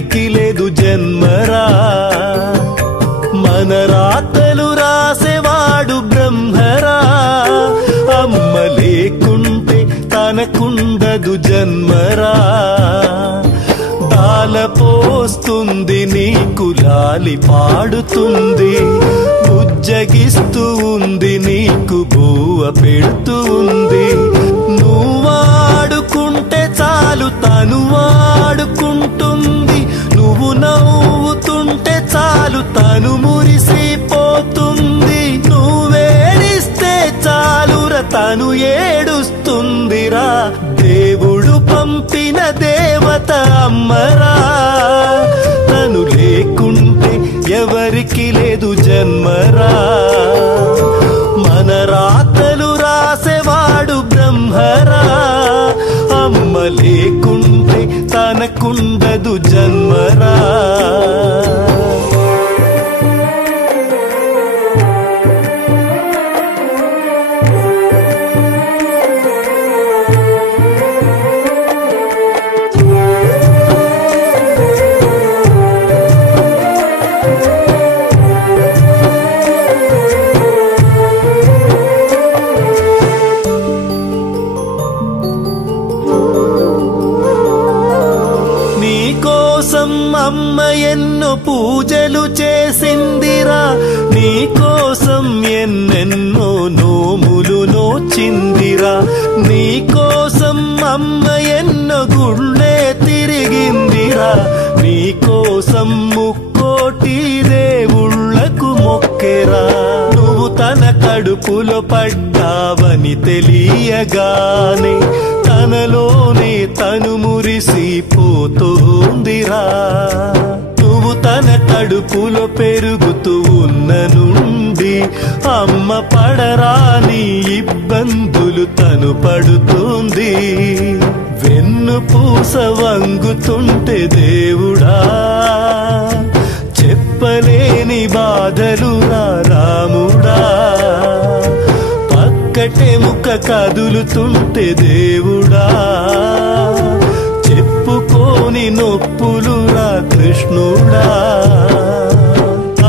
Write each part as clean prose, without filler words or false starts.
ఎవరికి లేదు జన్మరా. మన రాతలు రాసేవాడు బ్రహ్మరా. అమ్మ లేకుంటే తనకుండదు జన్మరా. దాల పోస్తుంది నీకు లాలి పాడుతుంది, బుజ్జగిస్తూ ఉంది నీకు బువ్వ పెడుతూ ఉంది. నువ్వాడుకుంటే చాలు తను వాడుకుంటుంది, నువ్వు నవ్వుతుంటే చాలు తను మురిసిపోతుంది. నువ్వేడిస్తే చాలురా తను ఏడుస్తుందిరా. దేవుడు పంపిన దేవత అమ్మరా. తను లేకుంటే ఎవరికి లేదు జన్మరా. మన రాతలు రాసేవాడు బ్రహ్మరా. అమ్మ లేకుంటే తనకుండదు జన్మరా. అమ్మ ఎన్నో పూజలు చేసిందిరా, నీకోసం ఎన్నెన్నో నోములు నోచిందిరా. నీకోసం అమ్మ ఎన్నో గుళ్ళే తిరిగిందిరా. నీకోసం ముక్కోటి దేవుళ్ళకు మొక్కెరా. నువ్వు తన కడుపులో పడ్డావని తెలియగానే తనలోనే తను మురిసిపోతుందిరా. నువ్వు తన కడుపులో పెరుగుతూ ఉన్న నుండి అమ్మ పడరాని ఇబ్బందులు తను పడుతుంది. వెన్నుపూస వంగుతుంటే దేవుడా చెప్పలేని బాధలు రాముడా. పక్కటెముక కదులుతుంటే దేవుడా చెప్పుకోని నొప్పులు కృష్ణుడా.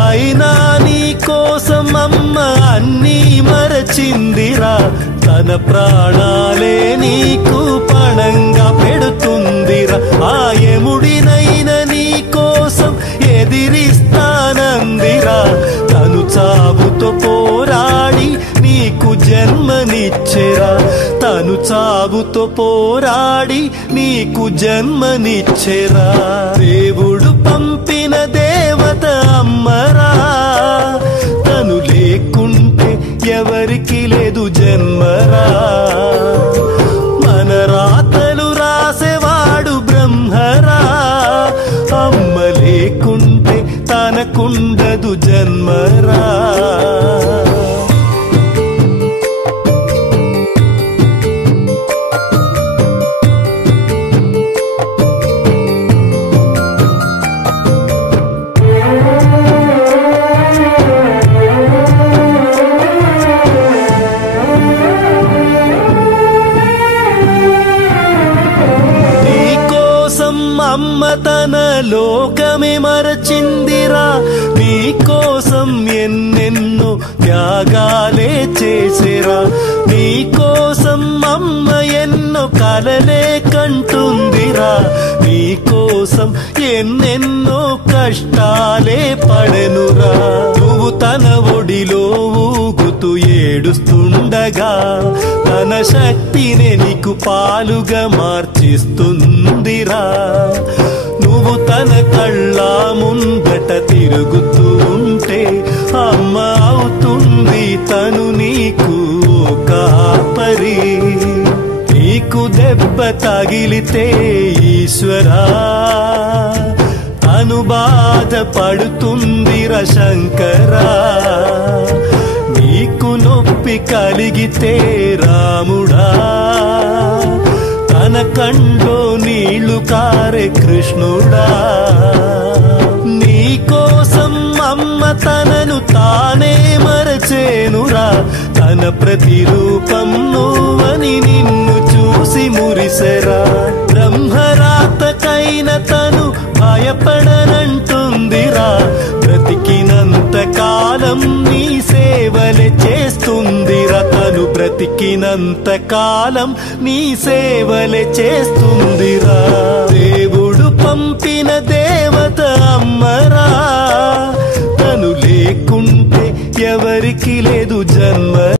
అయినా నీ కోసం అమ్మ అన్నీ మరచిందిరా. తన ప్రాణాలే నీకు పణంగా పెడుతుందిరా. ఆ యముడినైనా నీ కోసం ఎదిరిస్తానందిరా. తను చావుతో పోరాడి నీకు జన్మనిచ్చెరా. తను చావుతో పోరాడి నీకు జన్మనిచ్చెరా. దేవుడు పంపిన దేవత అమ్మరా. తను లేకుంటే ఎవరికి లేదు జన్మరా. మన రాతలు రాసేవాడు బ్రహ్మరా. అమ్మ లేకుంటే తనకుండదు జన్మరా. అమ్మ తన లోకమే మరచిందిరా. నీకోసం ఎన్నెన్నో త్యాగాలే చేసేరా. నీకోసం అమ్మ ఎన్నో కలలే కంటుందిరా. నీకోసం ఎన్నెన్నో కష్టాలే పడెనురా. నువ్వు తన ఒడిలో ఊగుతూ ఏడుస్తుండగా తన శక్తిని నీకు పాలుగా మార్చిస్తుందిరా. నువ్వు తన కళ్ళ ముందట తిరుగుతూ ఉంటే అమ్మ అవుతుంది తను నీకు కాపరి. నీకు దెబ్బ తగిలితే ఈశ్వరా తను బాధపడుతుందిరా శంకరా. నీకు నొప్పి కలిగితే రాముడా తన కంట్లో నీళ్లు కారే కృష్ణుడా. నీకోసం అమ్మ తనను తానే మరచేనురా. తన ప్రతిరూపం నువ్వని నిన్ను చూసి మురిసెరా. బ్రహ్మరాత శ్రమకైన తను భయపడనంటుందిరా బ్రతికినంత కాలం నీ సేవలే చేస్తుందిరా తను బ్రతికినంత కాలం నీ సేవలే చేస్తుందిరా దేవుడు పంపిన దేవత అమ్మరా తను లేకుంటే ఎవరికి లేదు జన్మ